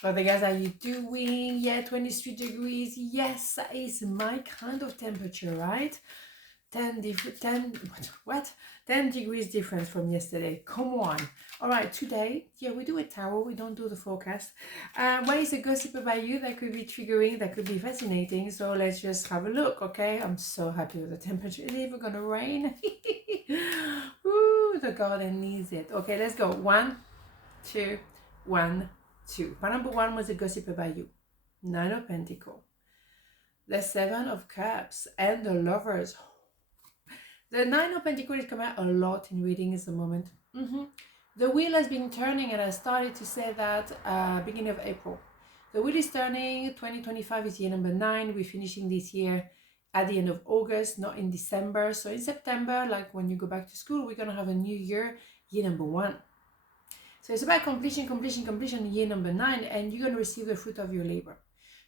For the guys, how you doing? Yeah, 23 degrees. Yes, that is my kind of temperature, right? 10 what 10 degrees difference from yesterday. Come on. All right, today, yeah, we do a tarot, we don't do the forecast. What is a gossip about you that could be triggering, that could be fascinating? So let's just have a look. Okay, I'm so happy with the temperature. Is it even gonna rain? Ooh, the garden needs it. Okay, let's go. One, two, one, two. Part number one was a gossip about you. Nine of Pentacles, the Seven of Cups, and the Lovers. The Nine of Pentacles is coming out a lot in readings at the moment. The wheel has been turning, and I started to say that beginning of April. The wheel is turning. 2025 is year number 9. We're finishing this year at the end of August, not in December. So in September, like when you go back to school, we're going to have a new year, year number 1. So it's about completion, year number 9, and you're going to receive the fruit of your labor.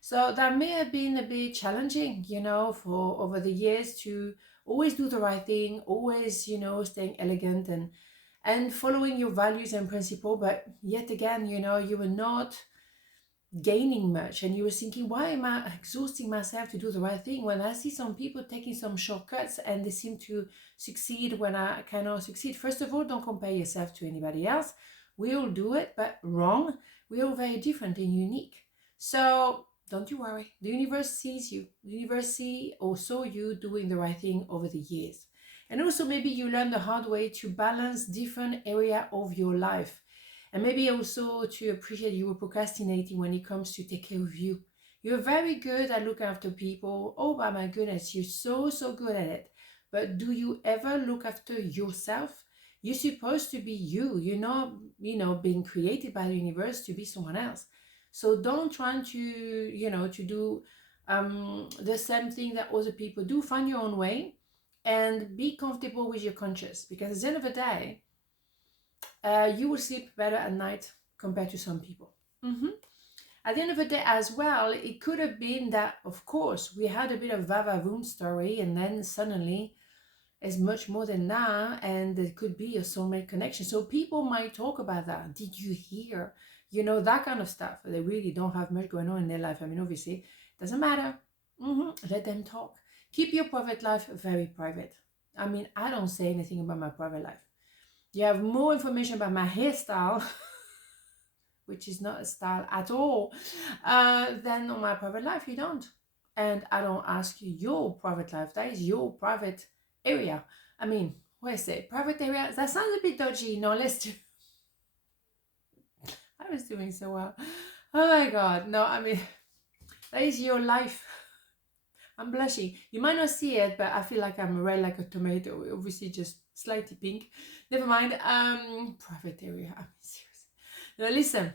So that may have been a bit challenging, for over the years to always do the right thing, always, staying elegant and following your values and principle. But yet again, you were not gaining much, and you were thinking, why am I exhausting myself to do the right thing when I see some people taking some shortcuts and they seem to succeed when I cannot succeed? First of all, don't compare yourself to anybody else. We all do it, but wrong. We're all very different and unique. So don't you worry. The universe sees you. The universe see or saw you doing the right thing over the years. And also maybe you learn the hard way to balance different area of your life. And maybe also to appreciate you were procrastinating when it comes to take care of you. You're very good at looking after people. Oh my goodness, you're so good at it. But do you ever look after yourself? You're supposed to be you. You're not, being created by the universe to be someone else. So don't try to do the same thing that other people do. Find your own way and be comfortable with your conscience. Because at the end of the day, you will sleep better at night compared to some people. At the end of the day as well, it could have been that, of course, we had a bit of Vavavoom story, and then suddenly it's much more than that, and there could be a soulmate connection. So people might talk about that. Did you hear? That kind of stuff. They really don't have much going on in their life. I mean, obviously, it doesn't matter. Let them talk. Keep your private life very private. I mean, I don't say anything about my private life. You have more information about my hairstyle, which is not a style at all, than on my private life. You don't. And I don't ask you your private life. That is your private area. I mean, what I say? Private area? That sounds a bit dodgy. No, let's do... I was doing so well. Oh my God. No, I mean, that is your life. I'm blushing. You might not see it, but I feel like I'm red like a tomato. Obviously, just slightly pink. Never mind. Private area. I mean, seriously. Now, listen.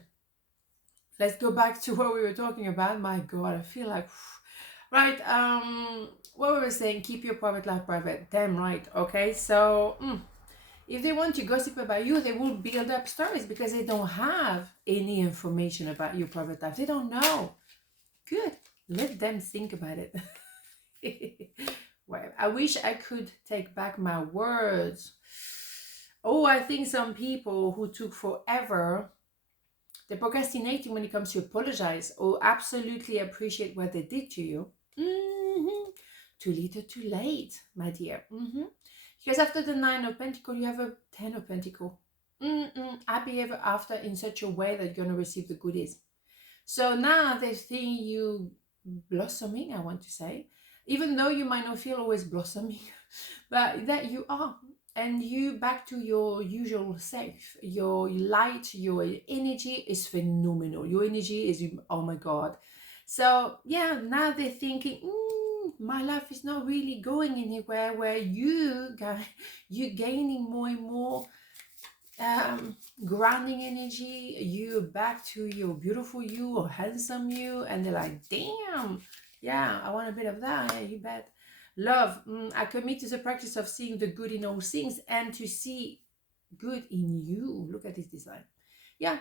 Let's go back to what we were talking about. My God, I feel like... Right. What we were saying, keep your private life private. Damn right. Okay. So, if they want to gossip about you, they will build up stories because they don't have any information about your private life. They don't know. Good. Let them think about it. Well, I wish I could take back my words. Oh, I think some people who took forever, they're procrastinating when it comes to apologize or absolutely appreciate what they did to you. Too little, too late, my dear. Because after the 9 of Pentacles, you have a 10 of Pentacles. Happy ever after in such a way that you're going to receive the goodies. So now they think you blossoming, I want to say. Even though you might not feel always blossoming, but that you are. And you back to your usual self. Your light, your energy is phenomenal. Your energy is, oh my God. So yeah, now they're thinking, my life is not really going anywhere, where you're gaining more and more grounding energy. You're back to your beautiful you or handsome you, and they're like, damn, yeah, I want a bit of that. Yeah, you bet. Love, I commit to the practice of seeing the good in all things and to see good in you. Look at this design. Yeah,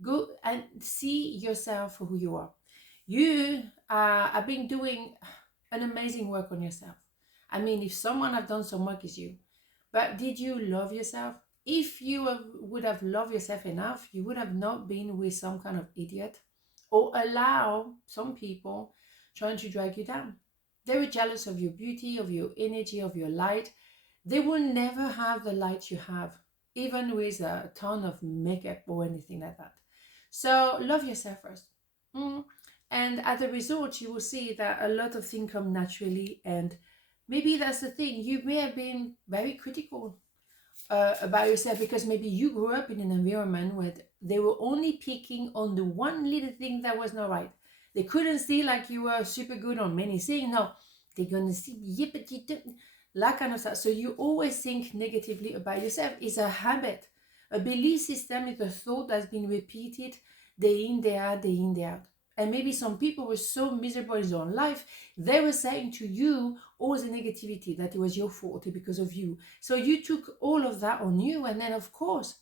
go and see yourself for who you are. You have been doing an amazing work on yourself. I mean, if someone have done some work, is you. But did you love yourself? If you would have loved yourself enough, you would have not been with some kind of idiot or allow some people trying to drag you down. They were jealous of your beauty, of your energy, of your light. They will never have the light you have, even with a ton of makeup or anything like that. So love yourself first. Mm. And as a result, you will see that a lot of things come naturally. And maybe that's the thing. You may have been very critical about yourself because maybe you grew up in an environment where they were only picking on the one little thing that was not right. They couldn't see like you were super good on many things. No, they're gonna see, yeah, but you didn't, that kind of stuff. So you always think negatively about yourself. It's a habit. A belief system is a thought that's been repeated day in, day out, day in, day out. And maybe some people were so miserable in their own life, they were saying to you all the negativity, that it was your fault because of you. So you took all of that on you. And then, of course,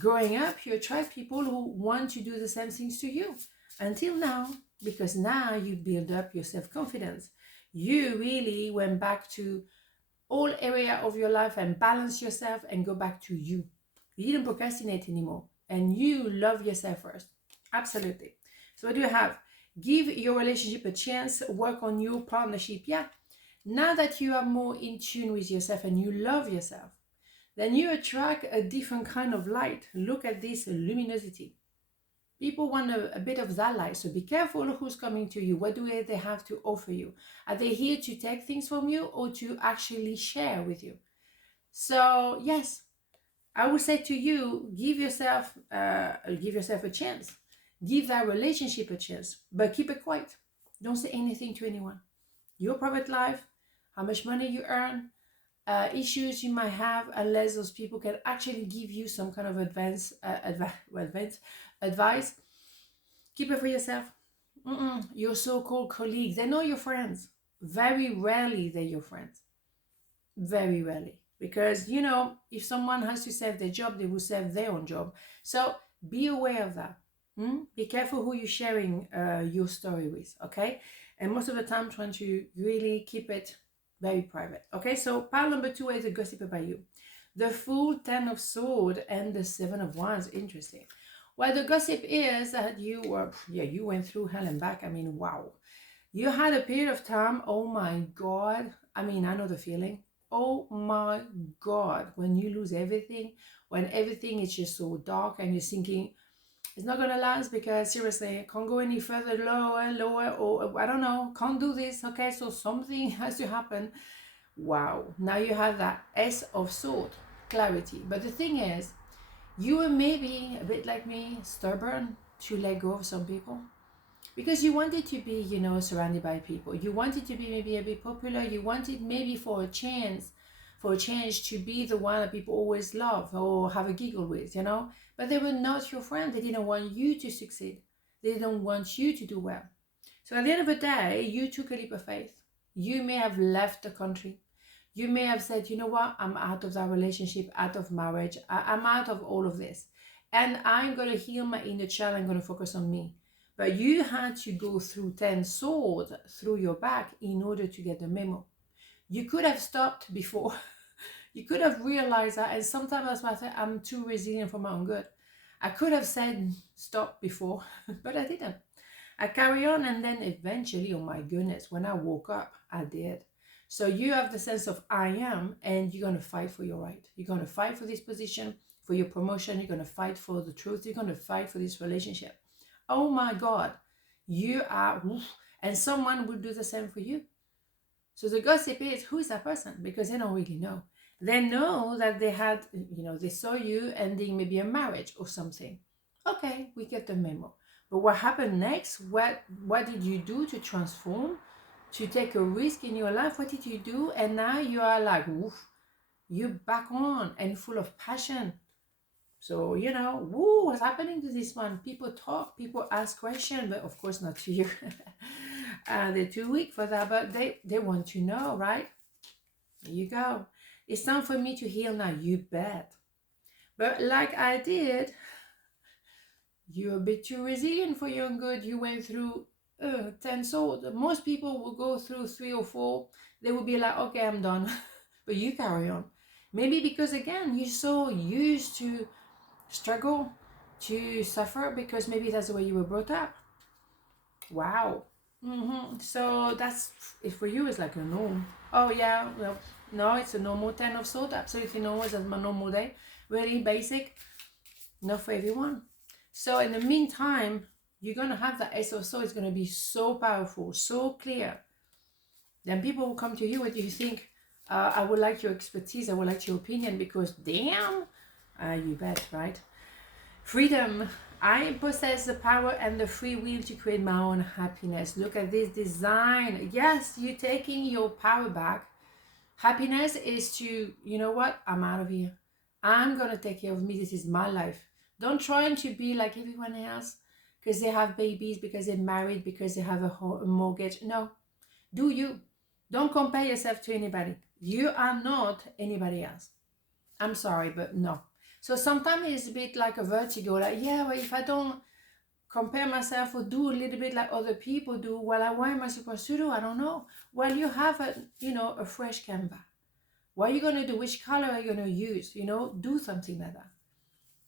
growing up, you attract people who want to do the same things to you until now, because now you build up your self-confidence. You really went back to all area of your life and balance yourself and go back to you. You didn't procrastinate anymore, and you love yourself first. Absolutely. So what do you have? Give your relationship a chance, work on your partnership. Yeah. Now that you are more in tune with yourself and you love yourself, then you attract a different kind of light. Look at this luminosity. People want a bit of that light. So be careful who's coming to you. What do they have to offer you? Are they here to take things from you or to actually share with you? So yes, I would say to you, give yourself a chance. Give that relationship a chance, but keep it quiet. Don't say anything to anyone. Your private life, how much money you earn, issues you might have, unless those people can actually give you some kind of advice. Keep it for yourself. Your so-called colleagues, they're not your friends. Very rarely they're your friends. Very rarely. Because, if someone has to save their job, they will save their own job. So be aware of that. Be careful who you're sharing your story with, okay? And most of the time, trying to really keep it very private, okay? So pile number 2 is a gossip about you. The Fool, 10 of Swords, and the 7 of Wands. Interesting. Well, the gossip is that you went through hell and back. I mean, wow. You had a period of time, oh my God. I mean, I know the feeling. Oh my God. When you lose everything, when everything is just so dark and you're thinking, it's not gonna last because seriously, I can't go any further, lower, or I don't know, can't do this. Okay, so something has to happen. Wow. Now you have that S of Swords, clarity. But the thing is, you were maybe a bit like me, stubborn to let go of some people because you wanted to be, surrounded by people. You wanted to be maybe a bit popular. You wanted maybe for a change to be the one that people always love or have a giggle with, but they were not your friend. They didn't want you to succeed. They didn't want you to do well. So at the end of the day, you took a leap of faith. You may have left the country. You may have said, you know what, I'm out of that relationship, out of marriage, I'm out of all of this. And I'm going to heal my inner child, I'm going to focus on me. But you had to go through 10 swords through your back in order to get the memo. You could have stopped before. You could have realized that, and sometimes that's why I say I'm too resilient for my own good. I could have said stop before, but I didn't. I carry on, and then eventually, oh my goodness, when I woke up, I did. So you have the sense of I am, and you're going to fight for your right. You're going to fight for this position, for your promotion. You're going to fight for the truth. You're going to fight for this relationship. Oh my God, you are, and someone will do the same for you. So the gossip is, who is that person? Because they don't really know. They know that they had, they saw you ending maybe a marriage or something. Okay, we get the memo. But what happened next? What did you do to transform? To take a risk in your life? What did you do? And now you are like, woof, you're back on and full of passion. So, what's happening to this one? People talk, people ask questions, but of course not to you. They're too weak for that, but they want to know, right? There you go. It's time for me to heal now, you bet. But like I did, you're a bit too resilient for your own good. You went through 10 swords. Most people will go through 3 or 4. They will be like, okay, I'm done. But you carry on. Maybe because, again, you're so used to struggle, to suffer, because maybe that's the way you were brought up. Wow. So that's, if for you it's like a no. Oh yeah, well, no, it's a normal 10 of swords. Absolutely normal. It's a normal day. Really basic. Not for everyone. So in the meantime, you're gonna have that Ace of Swords. It's gonna be so powerful, so clear. Then people will come to you and you think, I would like your expertise, I would like your opinion, because damn, you bet, right? Freedom. I possess the power and the free will to create my own happiness. Look at this design. Yes, you're taking your power back. Happiness is to, you know what? I'm out of here. I'm going to take care of me. This is my life. Don't try to be like everyone else because they have babies, because they're married, because they have a mortgage. No, do you. Don't compare yourself to anybody. You are not anybody else. I'm sorry, but no. So sometimes it's a bit like a vertigo, like, yeah, well, if I don't compare myself or do a little bit like other people do, well, what am I supposed to do? I don't know. Well, you have a fresh canvas. What are you going to do? Which color are you going to use? Do something like that.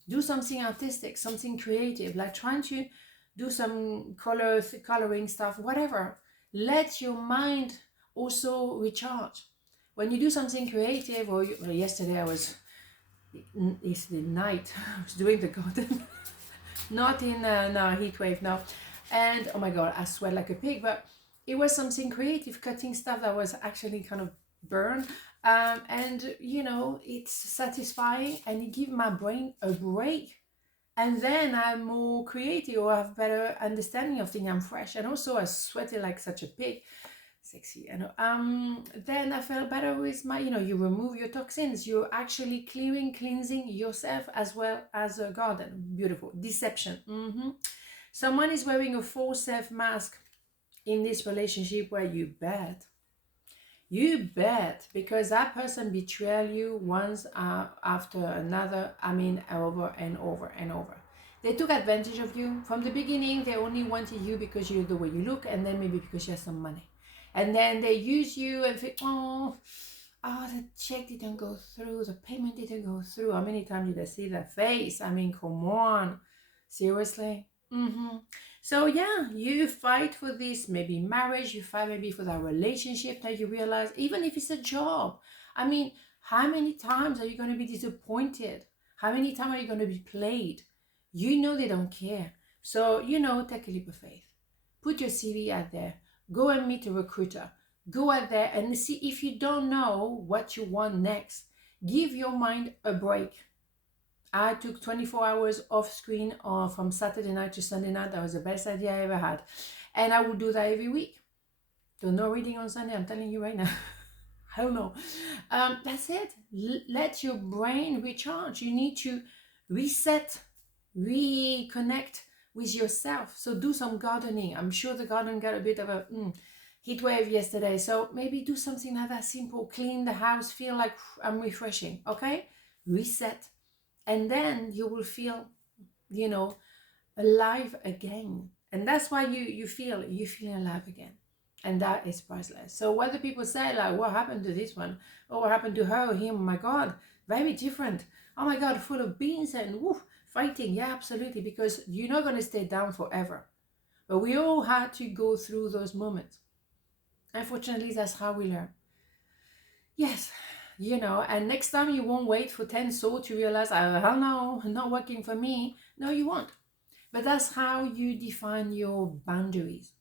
Do something artistic, something creative, like trying to do some coloring stuff, whatever. Let your mind also recharge. When you do something creative, or yesterday it's the night, I was doing the garden, not in no heat wave, no, and oh my god, I sweat like a pig, but it was something creative, cutting stuff that was actually kind of burned, and it's satisfying, and it gives my brain a break, and then I'm more creative, or have better understanding of things. I'm fresh, and also I sweated like such a pig. Sexy, then I felt better with my, you remove your toxins, you're actually cleansing yourself as well as a garden. Beautiful. Deception. Someone is wearing a false self mask in this relationship, where you bet, because that person betrayed you once after another. I mean, over and over and over. They took advantage of you from the beginning. They only wanted you because you're the way you look, and then maybe because you have some money. And then they use you and think, oh, the check didn't go through, the payment didn't go through. How many times did I see that face? I mean, come on, seriously. So yeah, you fight for this, maybe marriage, you fight maybe for that relationship that you realize, even if it's a job. I mean, how many times are you going to be disappointed? How many times are you going to be played? They don't care. So, take a leap of faith. Put your CV out there. Go and meet a recruiter. Go out there and see. If you don't know what you want next, give your mind a break. I took 24 hours off screen from Saturday night to Sunday night. That was the best idea I ever had. And I will do that every week. So no reading on Sunday, I'm telling you right now. Hell no. That's it. Let your brain recharge. You need to reset, reconnect with yourself. So do some gardening. I'm sure the garden got a bit of a heat wave yesterday. So maybe do something like that simple. Clean the house. Feel like I'm refreshing. Okay? Reset. And then you will feel, alive again. And that's why you feel alive again. And that is priceless. So whether people say like, what happened to this one? Or what happened to her or him? Oh my God, very different. Oh my God, full of beans and woof, fighting. Yeah, absolutely. Because you're not going to stay down forever. But we all had to go through those moments. Unfortunately, that's how we learn. Yes, and next time you won't wait for 10 swords to realize, oh, hell no, not working for me. No, you won't. But that's how you define your boundaries.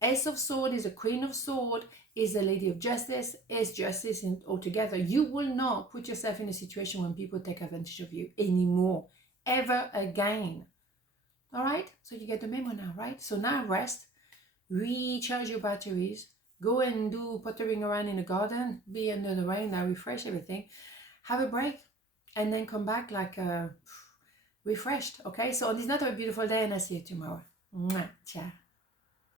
Ace of Sword is a Queen of Sword, is a Lady of Justice, is justice altogether. You will not put yourself in a situation when people take advantage of you anymore, ever again. All right? So you get the memo now, right? So now rest, recharge your batteries, go and do pottering around in the garden, be under the rain, now refresh everything, have a break, and then come back like refreshed, okay? So on this not a beautiful day, and I'll see you tomorrow. Mwah. Ciao.